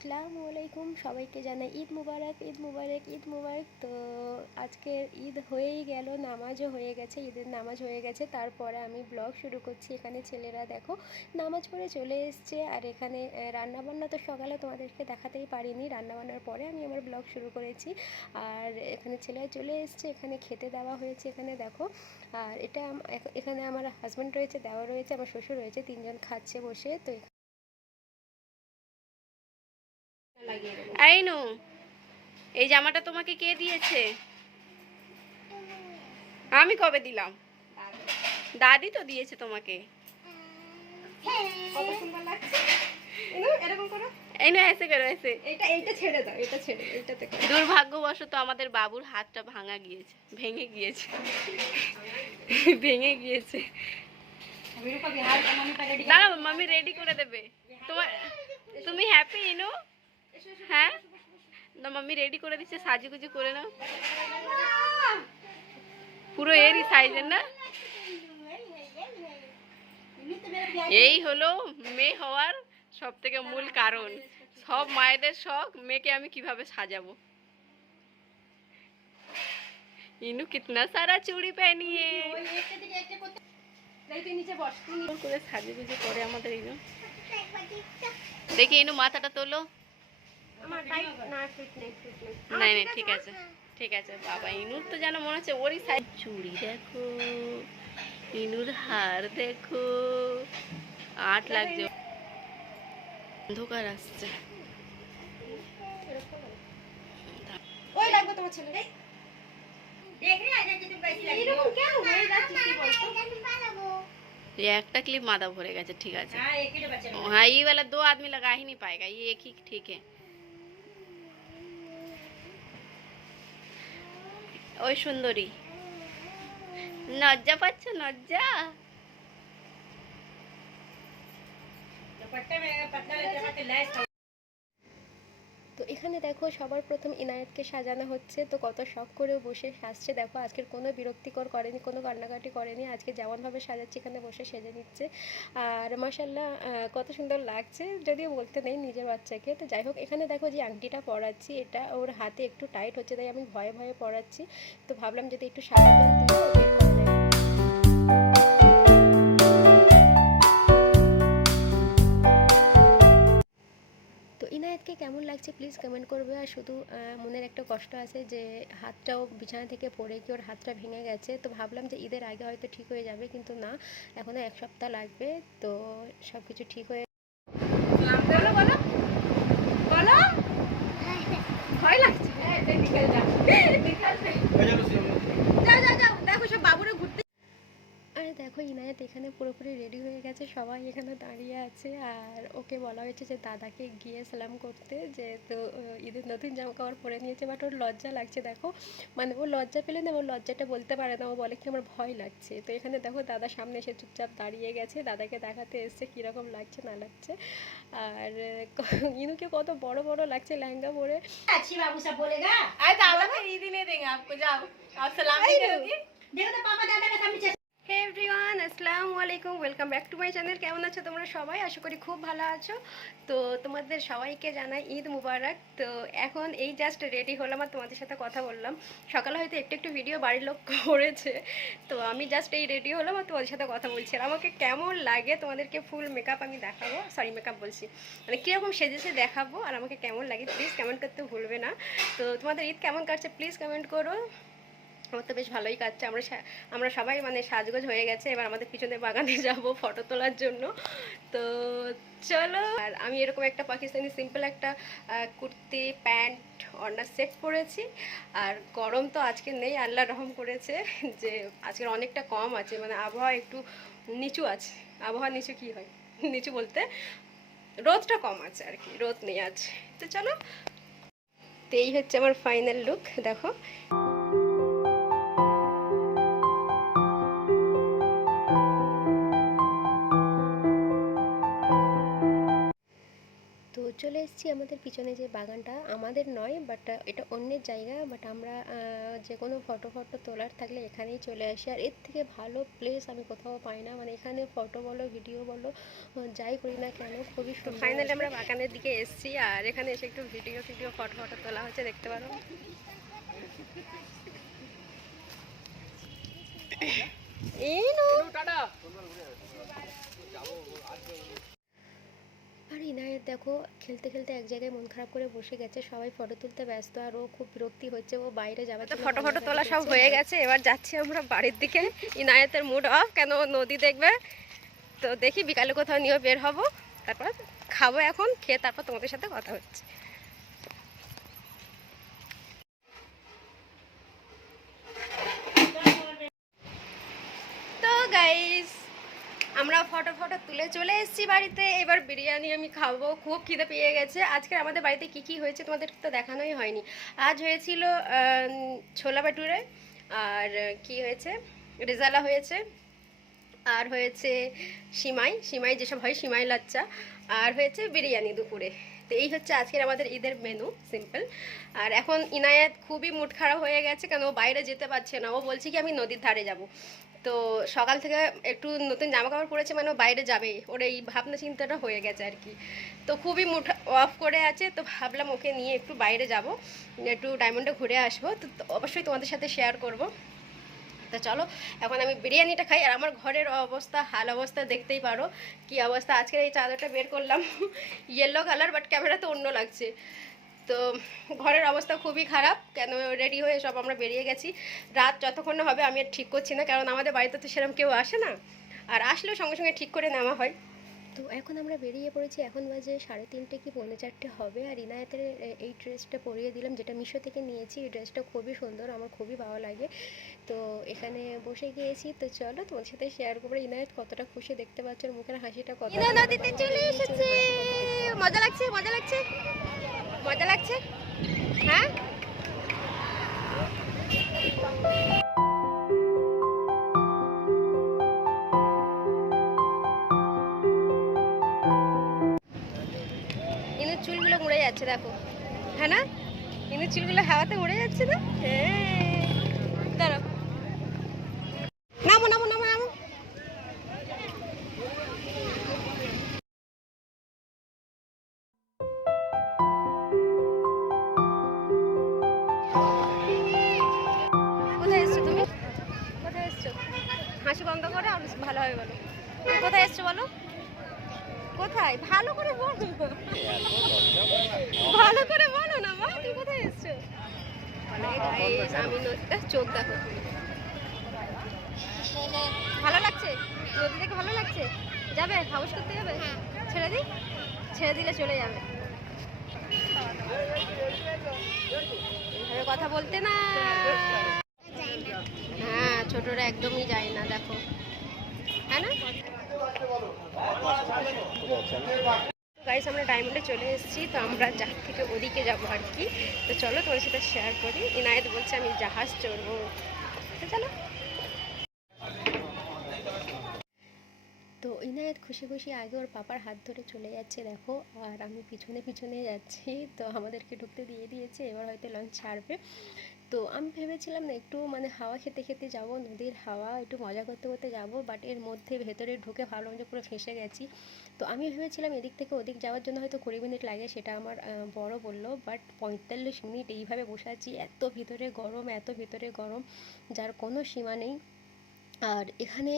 আসসালামু আলাইকুম, সবাইকে জানাই ঈদ মুবারক, ঈদ মুবারক, ঈদ মুবারক। তো আজকের ঈদ হয়েই গেল, নামাজও হয়ে গেছে, ঈদের নামাজ হয়ে গেছে। তারপরে আমি ব্লগ শুরু করছি। এখানে ছেলেরা দেখো নামাজ পড়ে চলে এসছে। আর এখানে রান্নাবান্না তো সকালে তোমাদেরকে দেখাতেই পারিনি, রান্নাবান্নার পরে আমি আমার ব্লগ শুরু করেছি। আর এখানে ছেলেরা চলে এসছে, এখানে খেতে দেওয়া হয়েছে, এখানে দেখো। আর এটা এখানে আমার হাজব্যান্ড রয়েছে, দেওয়া রয়েছে, আমার শ্বশুর রয়েছে, তিনজন খাচ্ছে বসে। তো আইনু, এই জামাটা তোমাকে কে দিয়েছে? আমি কবে দিলাম? দাদি তো দিয়েছে তোমাকে। কত সুন্দর লাগছে। এরকম করো, এই না, এসে করো, এসে। এইটা ছেড়ে দাও, এটা ছেড়ে, এইটাতে করো। দুর্ভাগ্যবশত আমাদের বাবুর হাতটা ভেঙে গিয়েছে ভেঙে গিয়েছে। দাঁড়াও, মামি রেডি করে দেবে। তুমি হ্যাপি ইনু? হ্যাঁ না, মাম্মি রেডি করে দিচ্ছে, সাজুগুজু করে নাও। পুরো এরই সাইজের না? এই হলো মেয়ে হওয়ার সব থেকে মূল কারণ। সব মায়েদের শখ, মেয়েকে আমি কিভাবে সাজাবো। ইনু কিতনা সারা চুড়ি পहनी है, করে সাজুগুজু করে আমাদের ইনু। দেখি ইনু মাথাটা তোলো। না, ঠিক আছে, ঠিক আছে। বাবা, ইনুর তো যেন মনে হচ্ছে ওরই সাইজ। চুড়ি দেখো, ইনুর হার দেখো, 8 লাগছে। অন্ধকার আসছে। ওই লাগবে তোমার ছেলে। ये একটা क्लिप मादा भरे गए, ठीक है। हाँ, ये वाला 2 आदमी लगा ही नहीं पाएगा, ये एक ही ठीक है। ওই সুন্দরী, লজ্জা পাচ্ছ? লজ্জা? তো এখানে দেখো সবার প্রথম ইনায়েতকে সাজানো হচ্ছে। তো কত শখ করে বসে সাজছে দেখো, আজকের কোনো বিরক্তিকর করেনি, কোনো কান্নাকাটি করেনি। আজকে যেমনভাবে সাজাচ্ছে এখানে বসে সেজে নিচ্ছে। আর মাশাল্লাহ কত সুন্দর লাগছে, যদিও বলতে নেই নিজের বাচ্চাকে। তো যাই হোক, এখানে দেখো যে আংটিটা পরাচ্ছি, এটা ওর হাতে একটু টাইট হচ্ছে, তাই আমি ভয়ে ভয়ে পরাচ্ছি। তো ভাবলাম যদি একটু সাদা জল দিয়ে বের করা যায়। তো ইনায়েতকে কেমন লাগছে প্লিজ কমেন্ট করবে। আর শুধু মনের একটা কষ্ট আছে যে হাতটাও বিছানা থেকে পড়ে কি ওর হাতটা ভেঙে গেছে। তো ভাবলাম যে ঈদের আগে হয়তো ঠিক হয়ে যাবে, কিন্তু না, এখনও 1 সপ্তাহ লাগবে। তো সব কিছু ঠিক হয়ে বলো বলো বলো, ভয় লাগছে। যাও যাও যাও, দেখো সব বাবুরা ঘুরতে। আর দেখো ইনায়েত এখানে পুরোপুরি রেডি হয়ে গেছে, সবাই এখানে দাঁড়িয়ে আছে। আর ওকে বলা হয়েছে যে দাদাকে গিয়ে সালাম করতে, যে তো ঈদের নতুন জামা কাপড় পরে নিয়েছে। বাট ওর লজ্জা লাগছে দেখো, মানে ও লজ্জা পেলে না, ওর লজ্জাটা বলতে পারে না, ও বলে কি আমার ভয় লাগছে। তো এখানে দেখো দাদা সামনে এসে চুপচাপ দাঁড়িয়ে গেছে, দাদাকে দেখাতে এসছে কীরকম লাগছে না লাগছে। আর ইনুকে কত বড় বড় লাগছে লেহেঙ্গা পরে। अच्छी बाबू सब बोलेगा, अरे दादा का ईद ही नहीं देंगे आपको, जाओ आप सलाम नहीं करोगी। देखो तो पापा दादा का सामने। হে এভরিওয়ান, আসসালামু আলাইকুম, welcome back to my channel. কেমন আছো তোমরা সবাই? আশা করি খুব ভালো আছো। তো তোমাদের সবাইকে জানাই ঈদ মুবারক। তো এখন এই জাস্ট রেডি হলাম আর তোমাদের সাথে কথা বললাম। সকালে হয়তো একটু একটু ভিডিও বাড়ির লোক করেছে, তো আমি জাস্ট এই রেডি হলাম আর তোমাদের সাথে কথা বলছি। আর আমাকে কেমন লাগে তোমাদেরকে ফুল মেকআপ আমি দেখাবো, সরি মেকআপ বলছি, মানে কীরকম সেজেছে দেখাবো। আর আমাকে কেমন লাগে প্লিজ কমেন্ট করতে ভুলবে না। তো তোমাদের ঈদ কেমন কাটছে প্লিজ কমেন্ট করো। আমার তো বেশ ভালোই কাটছে। আমরা সবাই মানে সাজগোজ হয়ে গেছে, এবার আমাদের পিছনে বাগানে যাব ফটো তোলার জন্য। তো চলো। আর আমি এরকম একটা পাকিস্তানি সিম্পল একটা কুর্তি প্যান্ট ওড়না সেট পরেছি। আর গরম তো আজকে নেই, আল্লাহ রহম করেছে যে আজকের অনেকটা কম আছে, মানে আবহাওয়া একটু নিচু আছে। আবহাওয়া নিচু কি হয়, নিচু বলতে রোদটা কম আছে আর কি, রোদ নেই আজ। তো চলো, তো এই হচ্ছে আমার ফাইনাল লুক দেখো। তো চলে এসেছি আমাদের পিছনে যে বাগানটা আমাদের নয়, বাট এটা অন্যের জায়গা, বাট আমরা যে কোনো ফটো তোলার থাকলে এখানেই চলে আসি। আর এর থেকে ভালো প্লেস আমি কোথাও পাই না, মানে এখানে ফটো বলো ভিডিও বলো যাই করি না কেন খুবই সুন্দর। ফাইনালি আমরা বাগানের দিকে এসেছি, আর এখানে এসে একটু ভিডিও ফটো তোলা হচ্ছে, দেখতে পারো। এই নো আর ইনায়েত দেখো খেলতে খেলতে এক জায়গায় মন খারাপ করে বসে গেছে, সবাই ফটো তুলতে ব্যস্ত আর ও খুব বিরক্তি হচ্ছে, ও বাইরে যাবে। ফটো তোলা সব হয়ে গেছে, এবার যাচ্ছি আমরা বাড়ির দিকে। ইনায়েতের মুড অফ, কেন নদী দেখবে। তো দেখি বিকালে কোথাও নিয়ে বের হব, তারপর খাবো, এখন খেয়ে তারপর তোমাদের সাথে কথা হচ্ছে। তো গাইস আমরা ফটো তুলে চলে এসেছি বাড়িতে, এবার বিরিয়ানি আমি খাবো, খুব খিদে পেয়ে গেছে। আজকে আমাদের বাড়িতে কি কি হয়েছে তোমাদের তো দেখানোই হয়নি। আজ হয়েছিল ছোলা ভাটুরে, আর কি হয়েছে রেজালা হয়েছে, আর হয়েছে সিমাই যেসব হয় সিমাই লাচ্চা, আর হয়েছে বিরিয়ানি দুপুরে। তো এই হচ্ছে আজকের আমাদের ঈদের মেনু, সিম্পল। আর এখন ইনায়েত খুবই মুড খারাপ হয়ে গেছে, কেন ও বাইরে যেতে পারছে না, ও বলছে কি আমি নদীর ধারে যাব। তো সকাল থেকে একটু নতুন জামা কাপড় পরেছে, মানে ও বাইরে যাবে, ওর এই ভাবনা চিন্তাটা হয়ে গেছে আর কি। তো খুবই মুড অফ করে আছে, তো ভাবলাম ওকে নিয়ে একটু বাইরে যাব, একটু ডায়মন্ডে ঘুরে আসবো, তো অবশ্যই তোমাদের সাথে শেয়ার করব। তো চলো এখন আমি বিরিয়ানিটা খাই। আর আমার ঘরের অবস্থা হাল অবস্থা দেখতেই পারো কি অবস্থা। আজকের এই চাদরটা বের করলাম ইয়েলো কালার, বাট ক্যামেরাতে অন্য লাগছে। তো ঘরের অবস্থা খুবই খারাপ, কেন রেডি হয়ে সব আমরা বেরিয়ে গেছি। রাত যতক্ষণ না হবে আমি আর ঠিক করছি না, কারণ আমাদের বাড়িতে তো সেরকম কেউ আসে না, আর আসলেও সঙ্গে সঙ্গে ঠিক করে নেওয়া হয়। তো এখন আমরা বেরিয়ে পড়েছি, এখন বাজে 3:30 কি 4:45 হবে। আর ইনায়েতের এই ড্রেসটা পরিয়ে দিলাম, যেটা মিশো থেকে নিয়েছি। এই ড্রেসটা খুবই সুন্দর, আমার খুবই ভালো লাগে। তো এখানে বসে গিয়েছি, তো চলো তোমার সাথে শেয়ার করবো ইনায়েত কতটা খুশি, দেখতে পাচ্ছ ওর মুখের হাসিটা কত। নদীতে চলে এসেছে, মজা লাগছে হ্যাঁ। ইনুর চুলগুলো মুড়ে যাচ্ছে দেখো, হ্যাঁ না, ইনুর চুলগুলো হাওয়াতে উড়ে যাচ্ছে না। হ্যাঁ দাঁড়াও, নামো নামো নামো নামো। কোথায় এসছো তুমি, কোথায় এসছো? হাসি বন্ধ করে আর ভালোভাবে বলো, তুমি কোথায় এসছো বলো, কোথায়, ভালো করে বলো, ভালো করে বলো না মা, তুমি কোথায় এসছো? আমি নদীতে, চোখ দেখো, ভালো লাগছে নদী দেখে, ভালো লাগছে। যাবে হাউস করতে যাবে, ছেড়ে দিই, ছেড়ে দিলে চলে যাবে। এইভাবে কথা বলতে না, হ্যাঁ ছোটরা একদমই যায় না, দেখো, হ্যাঁ না। গাইস আমরা ডায়মন্ডে চলে এসেছি, তো আমরা যার থেকে ওদিকে যাবো আর কি। তো চলো তোমার সাথে শেয়ার করি। ইনায়েত বলছে আমি জাহাজ চড়বো, তো চলো। তো ইনায়েত খুশি খুশি আগে ওর পাপার হাত ধরে চলে যাচ্ছে দেখো, আর আমি পিছনে যাচ্ছি। তো আমাদেরকে ঢুকতে দিয়ে দিয়েছে, এবার হয়তো লঞ্চ ছাড়বে। তো আমি ভেবেছিলাম না একটু মানে হাওয়া খেতে খেতে যাব, নদীর হাওয়া একটু মজা করতে করতে যাব, বাট এর মধ্যে ভেতরে ঢুকে ভাবলাম যে পুরো ফেঁসে গেছি। তো আমি ভেবেছিলাম এদিক থেকে ওদিক যাওয়ার জন্য হয়তো 20 মিনিট লাগে, সেটা আমার বড় বললো, বাট 45 মিনিট এইভাবে বসে আছি। এত ভিতরে গরম যার কোনো সীমা নেই। আর এখানে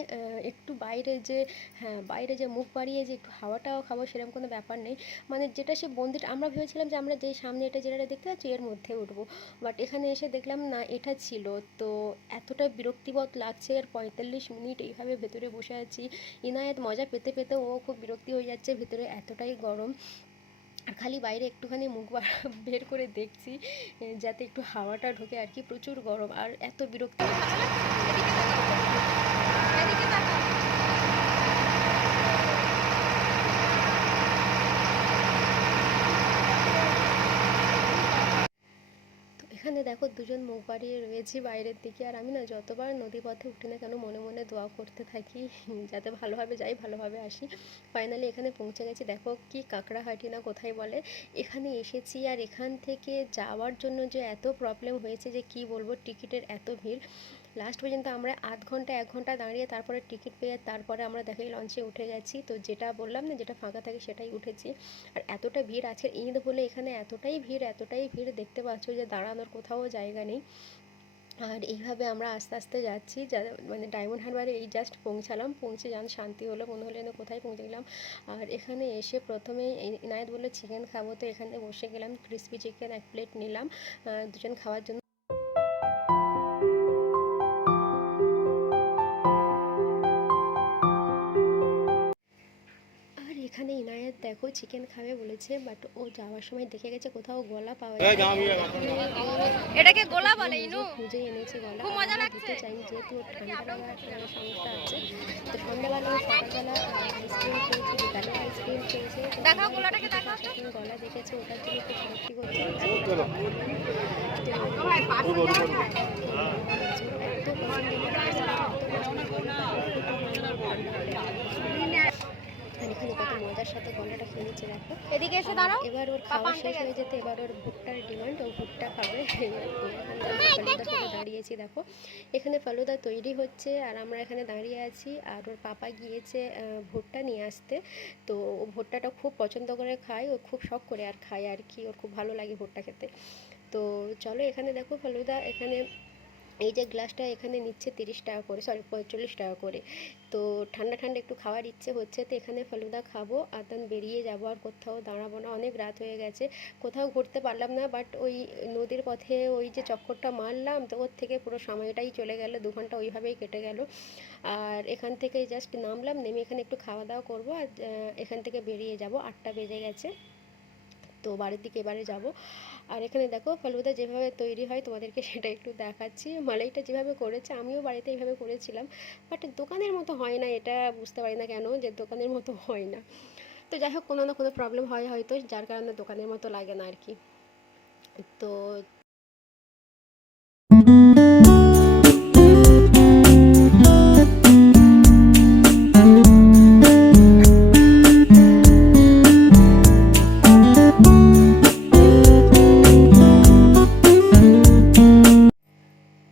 একটু বাইরে যে মুখ বাড়িয়ে যে একটু হাওয়াটাও খাবো সেরকম কোনো ব্যাপার নেই। মানে যেটা সে মন্দির, আমরা ভেবেছিলাম যে আমরা যে সামনে যেটা দেখতে পাচ্ছি এর মধ্যে উঠবো, বাট এখানে এসে দেখলাম না এটা ছিল। তো এতটা বিরক্তিবোধ লাগছে, আর 45 মিনিট এইভাবে ভেতরে বসে আছি। ইনায়েত মজা পেতে পেতে ও খুব বিরক্তি হয়ে যাচ্ছে, ভেতরে এতটাই গরম। আর খালি বাইরে একটুখানি মুখ বের করে দেখছি যাতে একটু হাওয়াটা ঢোকে আর কি, প্রচুর গরম আর এত বিরক্তি। এখানে দেখো দুজন মুখ বাড়িয়ে রয়েছি বাইরের দিকে, আর আমি না যতবার নদী পথে উঠি না কেন মনে মনে দোয়া করতে থাকি যাতে ভালোভাবে যাই ভালোভাবে আসি। ফাইনালি এখানে পৌঁছে গেছি। দেখো কি কাঁকড়াহাটি না কোথায় বলে, এখানে এসেছি। আর এখান থেকে যাওয়ার জন্য যে এত প্রবলেম হয়েছে যে কি বলবো, টিকিটের এত ভিড়। লাস্ট পর্যন্ত আমরা আধ ঘন্টা 1 ঘন্টা দাঁড়িয়ে তারপরে টিকিট পেয়ে তারপরে আমরা দেখি লঞ্চে উঠে গেছি। তো যেটা বললাম না, যেটা ফাঁকা থাকে সেটাই উঠেছি। আর এতটা ভিড় আছে ঈদ বলে এখানে এতটাই ভিড় দেখতে পাচ্ছ যে দাঁড়ানোর কোথাও জায়গা নেই। আর এইভাবে আমরা আস্তে আস্তে যাচ্ছি, মানে ডায়মন্ড হারবারে এই জাস্ট পৌঁছালাম, পৌঁছে যান শান্তি হলো, মনে হলো যেন কোথায় পৌঁছে গেলাম। আর এখানে এসে প্রথমেই ইনায়েত বললো চিকেন খাবো, তো এখানে বসে গেলাম, ক্রিসপি চিকেন 1 প্লেট নিলাম দুজন খাওয়ার জন্য। আর এখানে ইনায়েত দেখো চিকেন খাবে বলেছে, বাট ও যাওয়ার সময় দেখে গেছে কোথাও গলা পাওয়া যায় না। এটাকে গোলা বলে ইনু। খুঁজে এনেছে গলা, খুব মজা আমরা লাগছে। দিতে চাই যেহেতু ওর ঠান্ডা লাগার সমস্যা আছে। তো সন্ধ্যাবেলা ও সকালবেলা আইসক্রিম খেয়েছে, বিকালে আইসক্রিম খেয়েছে। তো দেখাও গোলাটাকে, দেখাও তো। এখন গলা দেখেছে, ওটার জন্য একটু বিরক্তি করছে। এত আর এখানে কত মজার সাথে গলাটা খেয়ে নিচ্ছে দেখো। এদিকে এসে দাঁড়াও। এবার ওর খাওয়া শেষ হয়ে যেতে এবার ওর ভুট্টার ডিমান্ড, ও ভুট্টা খাবে। এবার ফালুদার সাথে দাঁড়িয়েছি দেখো, এখানে ফালুদা তৈরি হচ্ছে আর আমরা এখানে দাঁড়িয়ে আছি। আর ওর পাপা গিয়েছে ভুট্টা নিয়ে আসতে। তো ও ভুট্টাটা খুব পছন্দ করে খায়, ও খুব শখ করে আর খায় আর কি, ওর খুব ভালো লাগে ভুট্টা খেতে। তো চলো এখানে দেখো ফালুদা এখানে এই যে গ্লাসটা এখানে নিচ্ছে 30 টাকা করে, সরি 45 টাকা করে। তো ঠান্ডা ঠান্ডা একটু খাওয়ার ইচ্ছে হচ্ছে, তো এখানে ফালুদা খাবো আর দেন বেরিয়ে যাবো, আর কোথাও দাঁড়াবো না, অনেক রাত হয়ে গেছে, কোথাও ঘুরতে পারলাম না। বাট ওই নদীর পথে ওই যে চক্করটা মারলাম, তো ওর থেকে পুরো সময়টাই চলে গেল, 2 ঘন্টা ওইভাবেই কেটে গেল। আর এখান থেকে জাস্ট নামলাম, নেমে এখানে একটু খাওয়া দাওয়া করবো আর এখান থেকে বেরিয়ে যাব, 8টা বেজে গেছে। তো বাড়ির দিকে এবারে যাব। আর এখানে দেখো ফালুদা যেভাবে তৈরি হয় তোমাদেরকে সেটা একটু দেখাচ্ছি। মালাইটা যেভাবে করেছে আমিও বাড়িতে এইভাবে করেছিলাম, বাট দোকানের মতো হয় না, এটা বুঝতে পারি না কেন যে দোকানের মতো হয় না। তো যাই হোক কোনো না কোনো প্রবলেম হয় হয়তো, যার কারণে দোকানের মতো লাগে না আর কি। তো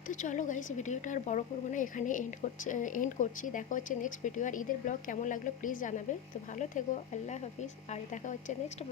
তো চলো গাইস, ভিডিওটা আর বড় করবো না, এখানে এন্ড করছি। দেখা হচ্ছে নেক্সট ভিডিও। আর ঈদের ব্লগ কেমন লাগলো প্লিজ জানাবে। তো ভালো থেকো, আল্লাহ হাফিজ, আর দেখা হচ্ছে নেক্সট ব্লগ।